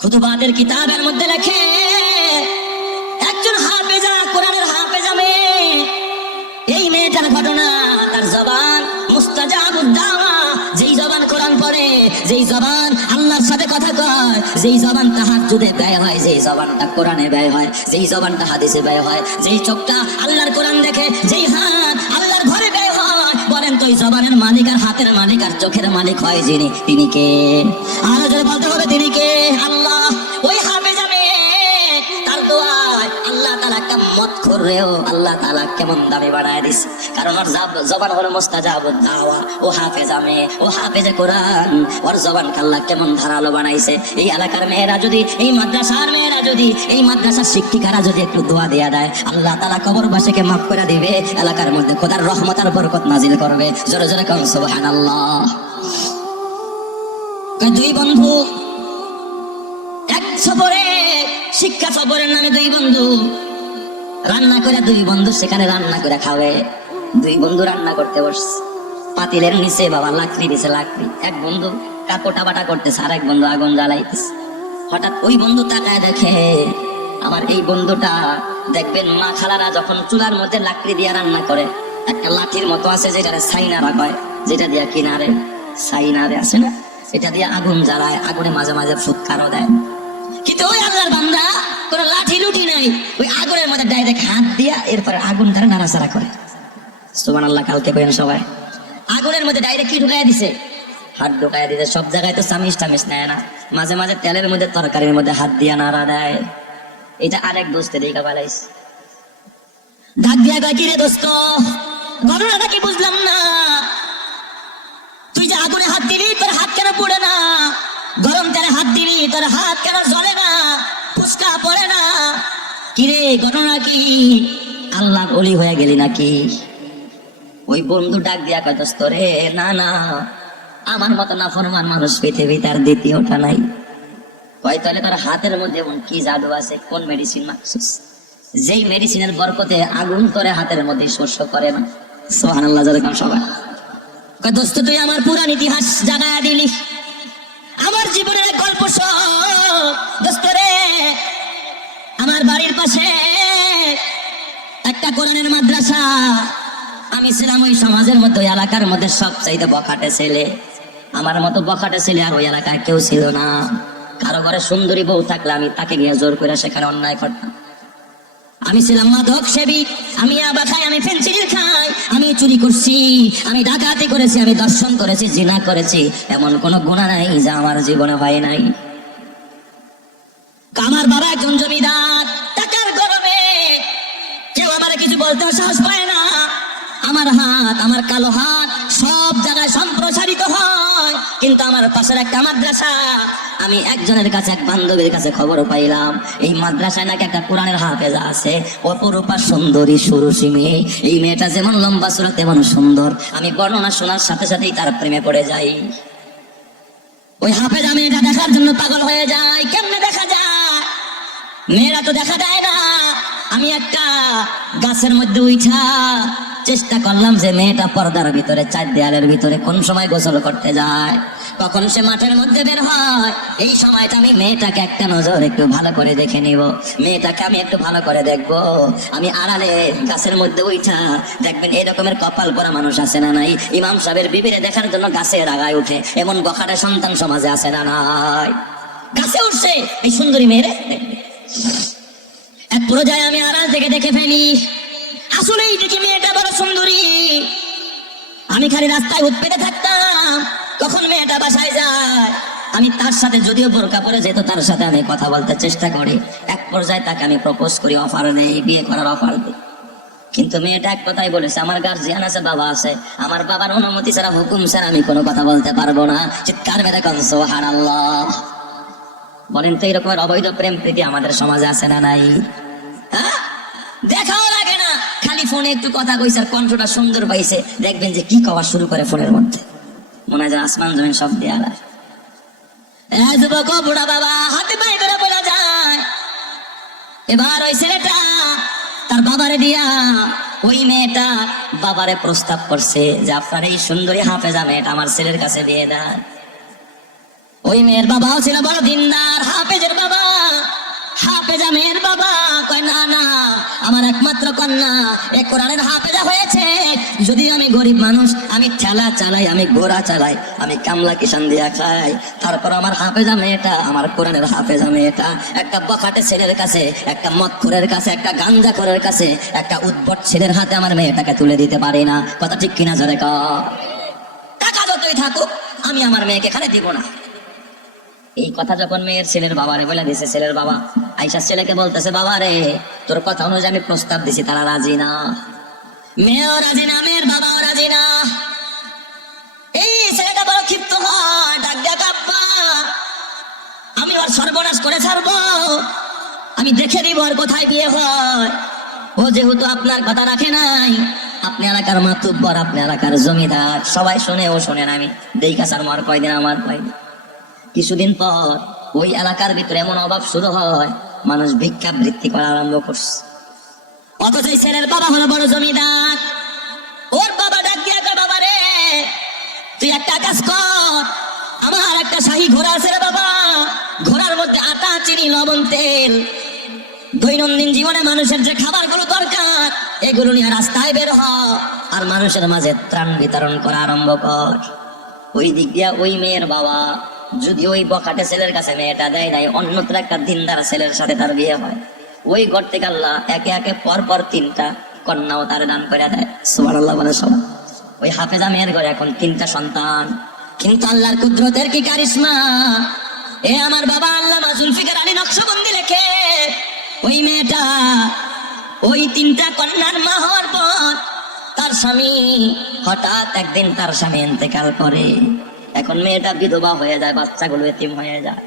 খুতুবাদের কিতাবের মধ্যে লেখে, একজন হাফেজা, কোরআনের হাফেজা মেয়ে। এই মেয়েটার ঘটনা, তার জবান মুস্তাজাবুদ্দাওয়া। যেই জবান কোরআন পড়ে, যেই জবান আল্লাহর সাথে কথা কয়, যেই জবান তাহাজ্জুদে ব্যয় হয়, যেই জবানটা কোরআনে ব্যয় হয়, যেই জবানটা হাদিসে ব্যয় হয়, যেই চোখটা আল্লাহর কোরআন দেখে, যেই হাত আল্লাহর ঘরে ব্যয় হয়। বলেন তো জবানের মালিক আর হাতের মালিক আর চোখের মালিক হয় যিনি, তিনি কে? আর মত আল্লাহ তালা কেমন দামি বাড়ায় দিস কারণ ওর জাব- জবান হলো মোস্তাজাব দাওয়া। ও হাফেজ আমে, ও হাফেজে কোরআন। ওর জবান আল্লাহ কেমন ধারালো বানাইছে। এই এলাকার মেয়েরা যদি, এই মাদ্রাসার মেয়েরা যদি, এই মাদ্রাসার শিক্ষিকারা যদি একটু দোয়া দেয়া দেয়, আল্লাহ তালা কবরবাসীকে মাফ করে দিবে। এলাকার মধ্যে খোদার রহমত আর বরকত নাজিল করবে। জোরে জোরে কম সুবহানাল্লাহ। দুই বন্ধু, এক সফরে, শিক্ষা সফরের নামে দুই বন্ধু। রান্না করে দুই বন্ধু সেখানে রান্না করে খাবে। দুই বন্ধু রান্না করতে বসছে। পাতিলের নিচে বাবা লাকড়ি দিছে, লাকড়ি। এক বন্ধু কাপড়টা বাটা করতেছে আর এক বন্ধু আগুন জ্বালাইতেছে। হঠাৎ ওই বন্ধু তাকায় দেখে আমার এই বন্ধুটা দেখবেন মা খালারা যখন চুলার মধ্যে লাকড়ি দিয়ে রান্না করে, একটা লাঠির মতো আছে যেটা সাইনারা কয়, যেটা দিয়া কিনারে, সাইনারে আছে না? এটা দিয়ে আগুন জ্বালায়, আগুনে মাঝে মাঝে ফুৎকারও দেয়। কিন্তু ওই আল্লাহর বান্দা কোনো লাঠি লুঠি নাই। ওই আগুনের মধ্যে ডাইরেক্ট হাত দিয়া এরপরে আগুন তারা নাড়াচাড়া করে। সুবান আল্লাহ কালকে পেন সবাই। আগুনের মধ্যে ডাইরেক্ট কি ঢুকাই দিছে? হাত ঢুকাই দিছে, সব জায়গায় তো চামিচ টামিচ নেয় না। মাঝে মাঝে তেলের মধ্যে, তরকারির মধ্যে হাত দিয়া নাড়া দেয়। এটা আরেক দোস্তে দেখা পালাইস ডাক দিয়া কয় কি রে দোস্ত? ঘটনাটা কি বুঝলাম না? তুই যে আগুনে হাত দিবি তোর হাত কেন পুড়ে না? গরম তেলে হাত দিবি তোর হাত কেন জ্বলে না ফুসকা পড়ে না কিরে, ঘটনা কি? আল্লাহ অলি হয়ে গেলি নাকি? ওই বন্ধু ডাক দিয়া কয়, দোস্ত রে, না না, আমার মতো না ফরমান মানুষ পৃথিবী তার দ্বিতীয়টা নাই। তাহলে তার হাতের মধ্যে কি জাদু আছে? কোন মেডিসিন মাখছিস? যেই মেডিসিনের বরকতে আগুন করে হাতের মধ্যে স্পর্শ করে না। সোহান আল্লাহ সবাই। কয়, দোস্ত, তুই আমার পুরান ইতিহাস জানায় দিলি। আমার জীবনের গল্প পাশে একটা কোরআনের মাদ্রাসা। আমি ছিলাম ওই সমাজের মধ্যে এলাকার মধ্যে সব চাইতে বখাটে ছেলে। আমার মতো বখাটে ছেলে আর ওই এলাকায় কেউ ছিল না। কারও ঘরে সুন্দরী বউ থাকলে আমি তাকে নিয়ে জোর করে সেখানে অন্যায় করতাম। আমি ছিলাম মাদক সেবী, আমি আবার খাই, আমি ফেন্সিডিল খাই, আমি চুরি করছি, আমি ডাকাতি করেছি, আমি দর্শন করেছি, জিনা করেছি। এমন কোনো গুণা নাই যা আমার জীবনে হয় নাই। আমার বাবা একজন জমিদার। কিছু সাহস পায় না। আমার হাত, আমার কালো হাত সব জায়গায় সম্প্রসারিত হয়। কিন্তু আমার পাশের একটা মাদ্রাসা, আমি একজনের কাছে, এক বান্ধবীর কাছে খবর পাইলাম। এই মাদ্রাসায় নাকি একটা কোরআনের হাফেজা আছে। অপরূপা সুন্দরী সুরুষি মেয়ে। এই মেয়েটা যেমন লম্বা ছিল তেমন সুন্দর। আমি বর্ণনা শোনার সাথে সাথেই তার প্রেমে পড়ে যাই। ওই হাফেজা মেয়েটা দেখার জন্য পাগল হয়ে যায়। কেমনে দেখা যায়? মেয়েরা তো দেখা যায় না। আমি একটা গাছের মধ্যে উঠা চেষ্টা করলাম যে মেয়েটা পর্দার ভিতরে, চার দেয়ালের ভিতরে কোন সময় গোসল করতে যায়, কখন সে মাঠের মধ্যে বের হয়, এই সময়টা আমি মেয়েটাকে একটা নজর একটু ভালো করে দেখে নিব। মেয়েটাকে আমি একটু ভালো করে দেখব। আমি আড়ালে গাছের মধ্যে উঠা দেখবেন এই রকমের কপাল পরা মানুষ আছে না নাই? ইমাম সাহেবের বিবিরে দেখার জন্য গাছের আগায় উঠে, এমন বখাটে সন্তান সমাজে আছে না নাই? গাছে উঠছে, এই সুন্দরী মেয়েরে দেখবে পর্যায়ে আমি আড়াল থেকে দেখে ফেলি। আসলেই দেখি মেয়েটা বড় সুন্দরী। আমি খালি রাস্তায় উৎপেতে থাকতাম, কখন মেয়েটা বাসায় যায়? আমি তার সাথে যদিও বোরকা পরে যেত, তার সাথে আমি কথা বলতে চেষ্টা করি। এক পর্যায়ে তাকে আমি প্রপোজ করি অফার নেই, বিয়ে করার অফার দিই কিন্তু মেয়েটা এক কথাই বলেছে, আমার গার্জিয়ান আছে, বাবা আছে। আমার বাবার অনুমতি ছাড়া, হুকুম ছাড়া আমি কোনো কথা বলতে পারব না। চিৎকার মেরে কনসো আল্লাহ বলেন তো, এরকমের অবৈধ প্রেম প্রীতি আমাদের সমাজে আছে না নাই? দেখাও লাগে না। খালি ফোনে একটু কথা কইছে আর কণ্ঠটা সুন্দর পাইছে দেখবেন যে কি কওয়া শুরু করে ফোনের মধ্যে। মনে হয় আসমান জমিন সব যুবক ও বুড়া বাবা, হাতে যায়। এবার ওই ছেলেটা তার বাবারে দিয়া, ওই মেয়েটা বাবারে প্রস্তাব করছে যে আপনার এই সুন্দরী হাফেজা মেয়েটা আমার ছেলের কাছে দিয়ে দেন। ওই মেয়ের বাবাও ছিল বড় দিনদার, হাফেজের হাফেজা বাবা কয়, না না, আমার একমাত্র কন্যা। এক কোরআনের হাফেজা হয়েছে। যদি আমি গরিব মানুষ, আমি ঠেলা চালাই, আমি ঘোড়া চালাই, আমি কামলা কিষান দিয়া খাই, তারপর আমার হাফেজা মেয়েটা, আমার কোরআনের হাফেজা মেয়েটা, একটা বখাটে ছেলের কাছে, একটা মক্ষরের কাছে, একটা গাঞ্জা খোরের কাছে, একটা উদ্ভট ছেলের হাতে আমার মেয়েটাকে তুলে দিতে পারি না। কথা ঠিক কিনা জরে টাকা যতই থাকুক, আমি আমার মেয়েকে এখানে দিব না। এই কথা যখন মেয়ের ছেলের বাবারে বলে দিছে, ছেলের বাবা আইসা ছেলেকে বলতেছে বাবা রে তোর কথা অনুযায়ী আমি প্রস্তাব দিছি, তারা রাজি না। মেয়েও রাজি না, মেয়ের বাবাও রাজি না। এই ছেলেটা বড় ক্ষিপ্ত আমি ওর সর্বনাশ করে ছাড়বো। আমি দেখে দিব আর কোথায় বিয়ে হয়। ও যেহেতু আপনার কথা রাখে নাই, আপনি এলাকার মাতুব্বর, আপনি এলাকার জমিদার। সবাই শুনে, ও শোনেন আমি। দেখা স্যার মার কয়দিন, আমার কয়দিন। কিছুদিন পর ওই এলাকার ভিতরে এমন অভাব শুরু হয়, মানুষ ভিক্ষা বৃত্তি করা আরম্ভ করছে। অথচ এই ছেলের বাবা হলো বড় জমিদার। ওর বাবা ডাক দিয়া বাবা রে, তুই একটা কাজ কর। আমার একটা শাহী ঘোড়া আছে রে বাবা। ঘোড়ার মধ্যে আটা, চিনি, লবণ, তেল। দৈনন্দিন জীবনে মানুষের যে খাবারগুলো দরকার, এগুলো নিয়ে রাস্তায় বের হ। আর মানুষের মাঝে ত্রাণ বিতরণ করা আরম্ভ কর। ওই দিক দিয়া ওই মেয়ের বাবা যদি ওই বখাটে ছেলের কাছে মেয়েটা দেয় নাই, অন্যত্র একটা দিনদার ছেলের সাথে তার বিয়ে হয়। ওই ঘর থেকে আল্লাহ একে একে পর পর তিনটা কন্যাও তার দান করে দেয়। সুবার আল্লাহ বলে সবাই ওই হাফেজা মেয়ের ঘরে এখন তিনটা সন্তান। কিন্তু আল্লাহর কুদরতের কি কারিশমা? এ আমার বাবা আল্লাহ মাজুল ফিকার আলী নকশবন্দি লেখে, ওই মেয়েটা ওই তিনটা কন্যার মা হওয়ার পর তার স্বামী হঠাৎ একদিন তার স্বামী ইন্তেকাল করে। এখন মেয়েটা বিধবা হয়ে যায়, বাচ্চাগুলো এতিম হয়ে যায়।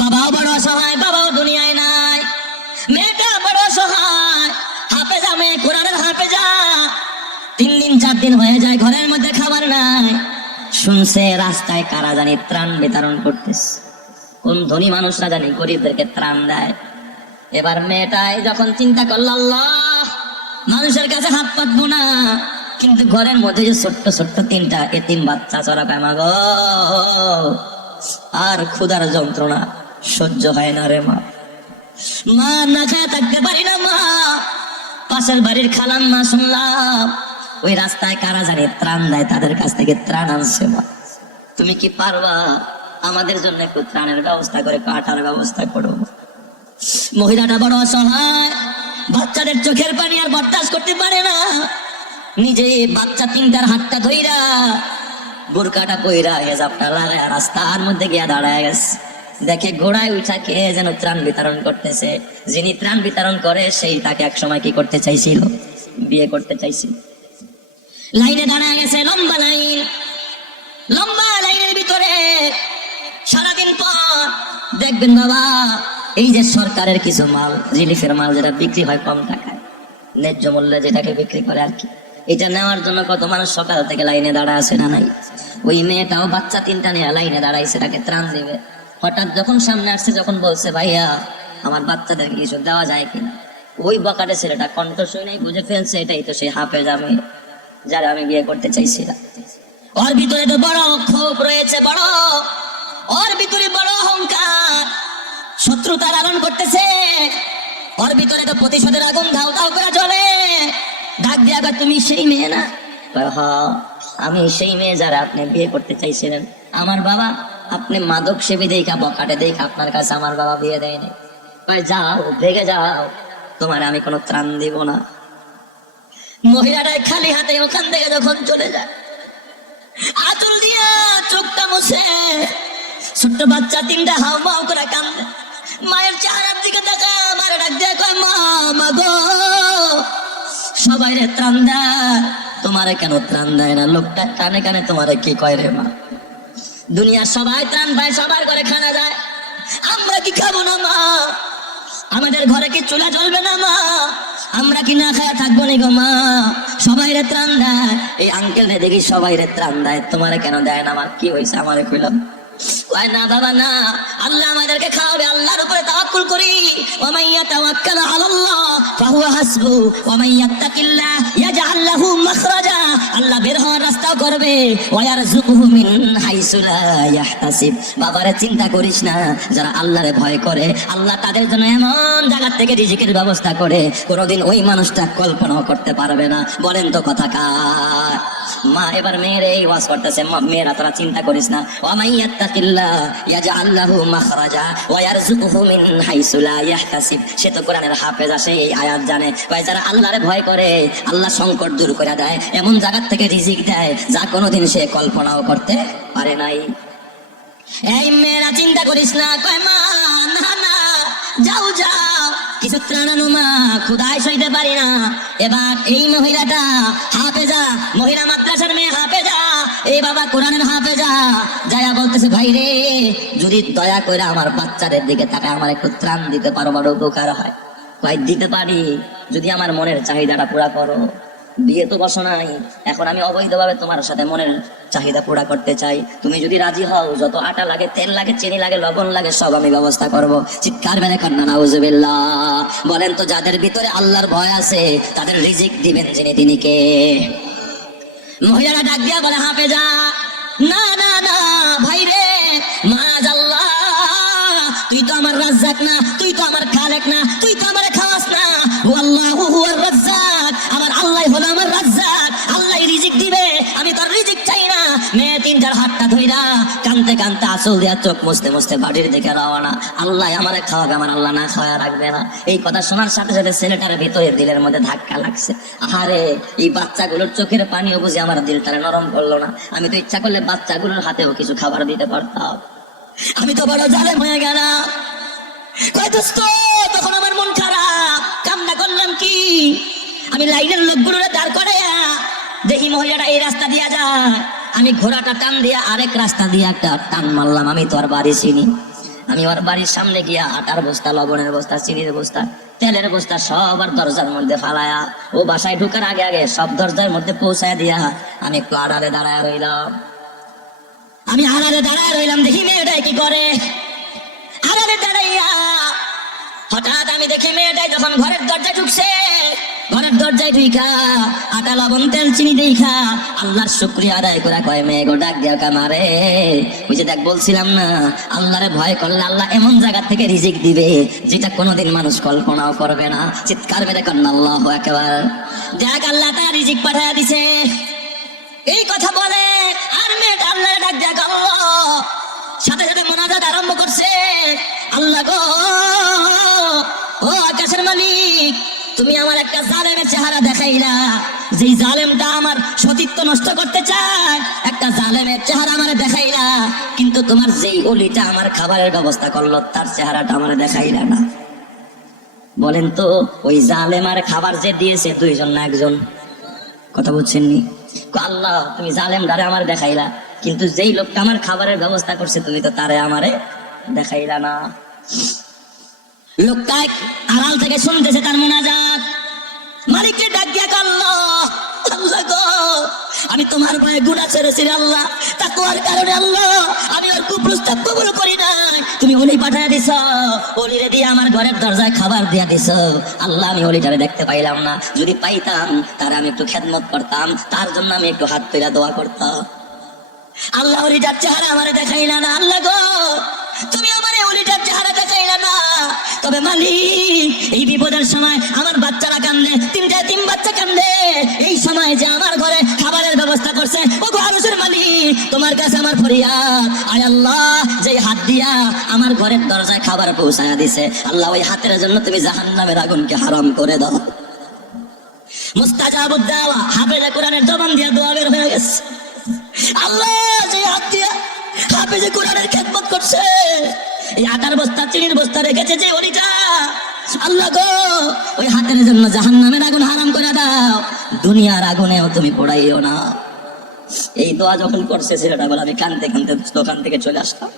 বাবাও বড় অসহায় বাবাও দুনিয়ায় নাই। মেয়েটা বড় অসহায় হাফেজা মেয়ে কোরআনের হাফেজা। তিন দিন, চার দিন হয়ে যায়, ঘরের মধ্যে খাবার নাই। শুনছে, রাস্তায় কারা জানি ত্রাণ বিতরণ করতেছে। কোন ধনী মানুষরা জানি গরিবদেরকে ত্রাণ দেয়। এবার মেয়েটাই যখন চিন্তা করল, আল্লাহ, মানুষের কাছে হাত পাতবো না। কিন্তু ঘরের মধ্যে যে ছোট্ট ছোট্ট তিনটা এতিম বাচ্চা চড়া কামা গো। আর ক্ষুধার যন্ত্রণা সহ্য হয় না রে মা। মা, না খেয়ে থাকতে পারি না মা। পাশের বাড়ির খালান মা শুনলাম, ওই রাস্তায় কারা জানি ত্রাণ দেয়, তাদের কাছ থেকে ত্রাণ আনছে মা। তুমি কি পারবা? আমাদের জন্য একটু ত্রাণের ব্যবস্থা করে কাটার ব্যবস্থা করো মহিলাটা বড় অসহায়, বাচ্চাদের চোখের পানি আর বরদাস্ত করতে পারে না। নিজে বাচ্চা তিনটার হাতটা ধইরা বোরকাটা কইরা হেজাবটা লাগায় রাস্তার মধ্যে গিয়া দাঁড়ায় গেছে। দেখে ঘোড়ায় উঠা কে যেন ত্রাণ বিতরণ করতেছে। যিনি ত্রাণ বিতরণ করে, সেই তাকে এক সময় কি করতে চাইছিল? বিয়ে করতে চাইছিল। লাইনে দাঁড়ায় গেছে লম্বা লাইন। লম্বা লাইনের ভিতরে সারাদিন পর দেখবেন বাবা, এই যে সরকারের কিছু মাল রিলিফের মাল যেটা বিক্রি হয় কম টাকায়, ন্যায্য মূল্যে যেটাকে বিক্রি করে আর কি। এটা নেওয়ার জন্য কত মানুষ সকাল থেকে লাইনে দাঁড়া আছে না নাই? ওই মেয়েটাও বাচ্চা তিনটা নিয়ে লাইনে দাঁড়াইছে, তাকে ত্রাণ দিবে। হঠাৎ যখন সামনে আসছে, যখন বলছে, ভাইয়া, আমার বাচ্চাদেরকে কিছু দেওয়া যায় কিনা? ওই বকাটে ছেলেটা কণ্ঠ শুনে বুঝে ফেলছে, এটাই তো সেই হাফে আমি যারা আমি বিয়ে করতে চাইছিলাম ওর ভিতরে তো বড় ক্ষোভ রয়েছে, বড়। ওর ভিতরে বড় অহংকার। শত্রুতা লালন করতেছে। ওর ভিতরে তো প্রতিশোধের আগুন ধাও ধাও করে জ্বলে। ডাক দিয়ে তুমি সেই মেয়ে না? হ, আমি সেই মেয়ে যারা আপনি বিয়ে করতে চাইছিলেন। আমার বাবা আপনি মাদক সেবী দেখা বকাটে দেখা, আপনার কাছে আমার বাবা বিয়ে দেয়নি। যাও, ভেগে যাও, তোমার আমি কোনো ত্রাণ দিব না। মহিলাটাই খালি হাতে ওখান থেকে যখন চলে যায় আতুল দিয়া চোখটা মুছে, ছোট্ট বাচ্চা তিনটা হাও মাও করে কান্দে। মায়ের চেহারার দিকে দেখা মারে ডাক দিয়ে কয়, মা মা গো সবাই রে ত্রাণ তোমারে কেন ত্রাণ দেয় না? লোকটা কানে কানে তোমারে কি কয় রে মা? দুনিয়া সবাই ত্রাণ পায়, সবার ঘরে খানা যায়। আমরা কি খাব না মা? আমাদের ঘরে কি চুলা জ্বলবে না মা? আমরা কি না খায়া থাকব নি গো মা? সবাই রে ত্রাণ দেয়। এই আঙ্কেল রে দেখি সবাই রে ত্রাণ দেয়। তোমারে কেন দেয় না আমার কি হয়েছে আমারে কইলাম বাবারে চিন্তা করিস না। যারা আল্লাহরে ভয় করে, আল্লাহ তাদের জন্য এমন জায়গা থেকে রিজিকের ব্যবস্থা করে। কোনোদিন ওই মানুষটা কল্পনাও করতে পারবে না। বলেন তো কথা কার? মা এবার মেয়ের এই ওয়াজ করতেছে। মেয়েরা, তারা চিন্তা করিস না। ওয়া মাইয়া সে তো কোরআনের হাফেজ আসে এই আয়াত জানে। ভাই, যারা ভয় করে, আল্লাহ সংকট দূর করে দেয়, এমন থেকে রিজিক দেয়, যা কোনোদিন সে কল্পনাও করতে পারে নাই। এই মেয়েরা চিন্তা করিস না, কয়, মা, না না, যাও যাও, কিছু ত্রাণানু মা খুদাই সইতে পারি না। এবার এই মহিলাটা হাফেজা, মহিলা মাদ্রাসার মেয়ে হাফেজা এই বাবা, কোরআনের হাফেজা। যায়া বলতেছে, ভাই রে, যদি দয়া করে আমার বাচ্চাদের দিকে তাকে আমার একটু ত্রাণ দিতে পারো বড় উপকার হয়। ভাই, দিতে পারি। যদি আমার মনের চাহিদাটা পুরা করো। বিয়ে তো বসো নাই। এখন আমি অবৈধভাবে তোমার সাথে মনের চাহিদা পুরা করতে চাই। তুমি যদি রাজি হও, যত আটা লাগে, তেল লাগে, চিনি লাগে, লবণ লাগে, সব আমি ব্যবস্থা করব। চিৎকার মেরে কান্না, নাউজুবিল্লাহ। বলেন তো, যাদের ভিতরে আল্লাহর ভয় আছে, তাদের রিজিক দিবেন যিনি, তিনি কে? মহিলারা ডাক দিয়া বলে হাঁপে যা না না না ভাই রে মাজ আল্লাহ তুই তো আমার রাজ্জাক না, তুই তো আমার খালেক না, তুই তো আমার খাওয়াস না আল্লাহ কানতে কানতে আসল দিয়া চোখ মুছতে মুছতে বাড়ির দিকে রওনা। আল্লাহ আমারে খাওয়াবে আমার আল্লাহ না খাওয়া রাখবে না। এই কথা শোনার সাথে সাথে ছেলেটার ভিতরে দিলের মধ্যে ধাক্কা লাগছে। আহারে, এই বাচ্চাগুলোর চোখের পানিও বুঝে আমার দিল তারা নরম করল না। আমি তো ইচ্ছা করলে বাচ্চাগুলোর হাতেও কিছু খাবার দিতে পারতাম। আমি তো বড় জালেম হয়ে গেলাম। তখন আমার মন খারাপ। কামনা করলাম কি? আমি লাইনের লোকগুলোর দাঁড় করে দেখি মহিলাটা এই রাস্তা দিয়া যায়। আমি ঘোড়াটা টান দিয়া আরেক রাস্তা দিয়ে একটা টান মারলাম, আমি তো আর বাড়ি চিনি। আমি ওর বাড়ির সামনে গিয়া আটার বস্তা, লবণের বস্তা, চিনির বস্তা, তেলের বস্তা সব আর দরজার মধ্যে ফালায়া, ও বাসায় ঢুকার আগে আগে সব দরজার মধ্যে পৌঁছায় দিয়া আমি একটু আড়ারে দাঁড়ায় রইলাম। আমি আড়ারে দাঁড়ায় রইলাম, দেখি মেয়েটাই কি করে? আড়ারে দাঁড়াইয়া হঠাৎ আমি দেখি মেয়েটাই যখন ঘরের দরজায় ঢুকছে ঘরের দরজায় ঢুইকা আটা, লবণ, তেল, চিনি দেখা আল্লাহর শুক্রিয়া আদায় করে কয় মেয়ে গো, ডাক দিয়া কামারে। ওই যে দেখ বলছিলাম না, আল্লাহরে ভয় করলে আল্লাহ এমন জায়গা থেকে রিজিক দিবে, যেটা কোনোদিন মানুষ কল্পনাও করবে না। চিৎকার মেরে কন্যা আল্লাহ একেবারে দেখ আল্লাহ তার রিজিক পাঠায় দিছে। এই কথা বলে, আর মেয়েটা আল্লাহ ডাক আল্লাহ সাথে সাথে মোনাজাত আরম্ভ করছে। আল্লাহ গো, ও আকাশের মালিক তুমি আমার একটা জালেমের চেহারা দেখাইলা। যেই জালেমটা আমার সতীত্ব নষ্ট করতে চায়, একটা জালেমের চেহারা আমার দেখাইলা। কিন্তু তোমার যেই অলিটা আমার খাবারের ব্যবস্থা করল, তার চেহারাটা আমার দেখাইলা না। বলেন তো, ওই জালেম আর খাবার যে দিয়েছে, দুইজন না একজন? কথা বুঝছেন নি? আল্লাহ, তুমি জালেম দারে আমার দেখাইলা। কিন্তু যেই লোকটা আমার খাবারের ব্যবস্থা করছে, তুমি তো তারে আমারে দেখাইলা না। লোকটা আড়াল থেকে শুনতেছে তার মোনাজাত। মালিককে ডাক দিয়া আল্লাহ গো, আমি তোমার ভয়ে গুণা ছেড়েছি আল্লাহ। তাকুয়ার কারণে আল্লাহ, আমি ওর কুপ্রস্তাব কবুল করি নাই। তুমি অলি পাঠায় দিছ, অলিরে দিয়ে আমার ঘরের দরজায় খাবার দিয়া দিছ। আল্লাহ, আমি অলিটারে দেখতে পাইলাম না। যদি পাইতাম, তার আমি একটু খেদমত করতাম। তার জন্য আমি একটু হাত পেরা দোয়া করতাম। আল্লাহ, অলিটার চেহারা আমারে দেখাইলা না। আল্লাহ গো, তুমি তবে মালিক এই বিপদের সময় আমার বাচ্চারা কান্দে, তিনটা তিন বাচ্চা কান্দে। এই সময় যে আমার ঘরে খাবারের ব্যবস্থা করছে ও আরশের মালিক তোমার কাছে আমার ফরিয়াদ। আয় আল্লাহ যে হাত দিয়া আমার ঘরের দরজায় খাবার পৌঁছায়া দিছে, আল্লাহ ওই হাতের জন্য তুমি জাহান্নামের আগুনকে হারাম করে দাও। মুস্তাজাবুদ দাওয়া হাফেজা কোরআনের জবান দিয়া দোয়া বের হয়ে গেছে। আল্লাহ যে হাত দিয়া হাফেজে কোরআনের খেদমত করছে এই আটার বস্তা, চিনির বস্তা রেখেছে যে ওরিটা আল্লাহ গো, ওই হাতের জন্য জাহান নামের আগুন হারাম করে দাও। দুনিয়ার আগুনেও তুমি পড়াইও না। এই দোয়া যখন করছে, ছেলেটা বলে, আমি কানতে কানতে দোকান থেকে চলে আসতাম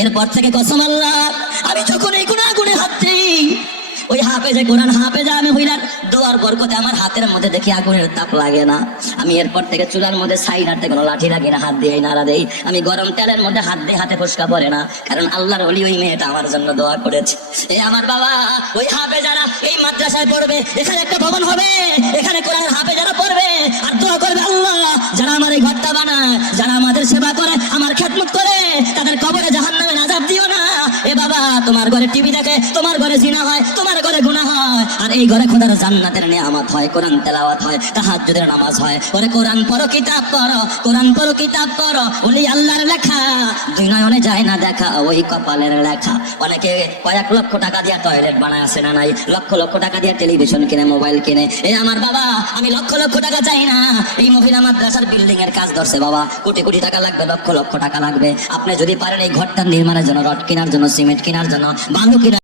এরপর থেকে কসম আল্লাহ, আমি যখন এই গুণা আগুনে হাত দিই ওই হাফে হাফেজে কোরআন হাফেজে আমি হইলাম দোয়ার বরকতে আমার হাতের মধ্যে দেখি আগুনের তাপ লাগে না। আমি এরপর থেকে চুলার মধ্যে সাইড হাতে কোনো লাঠি লাগি না, হাত দিয়ে নাড়া দেই। আমি গরম তেলের মধ্যে হাত দিয়ে হাতে ফুসকা পড়ে না, কারণ আল্লাহর ওলি ওই মেয়েটা আমার জন্য দোয়া করেছে। এই আমার বাবা, ওই হাফে যারা এই মাদ্রাসায় পড়বে, এখানে একটা ভবন হবে, এখানে কোরআনের হাফে যারা পড়বে, আর দোয়া করবে আল্লাহ, যারা আমার এই ঘরটা বানায়, যারা আমাদের সেবা করে, আমার খেদমত করে, তাদের কবরে জাহান নামে এ বাবা তোমার ঘরে টিভি দেখে তোমার ঘরে জিনা হয় তোমার ঘরে গুণা হয়। আর এই ঘরে খোদার জান্নাতের নিয়ামত হয়, কোরআন তেলাওয়াত হয়, তাহাজ্জুদের নামাজ হয়। ওরে কোরআন পড়ো, কিতাব পড়ো, কোরআন পড়ো, কিতাব পড়ো, ওলি আল্লাহর লেখা। দুই নয়নে যায় না দেখা, ওই কপালের লেখা। অনেকে কয়েক লক্ষ টাকা দিয়ে টয়লেট বানায় আসে না নাই? লক্ষ লক্ষ টাকা দিয়ে টেলিভিশন কিনে, মোবাইল কিনে। এই আমার বাবা, আমি লক্ষ লক্ষ টাকা চাই না। এই মহিলা মাদ্রাসার বিল্ডিং এর কাজ ধরছে বাবা। কোটি কোটি টাকা লাগবে, লক্ষ লক্ষ টাকা লাগবে। আপনি যদি পারেন এই ঘরটা নির্মাণের জন্য, রড কেনার জন্য, সিমেন্ট কেনার জন্য, বালু কেনার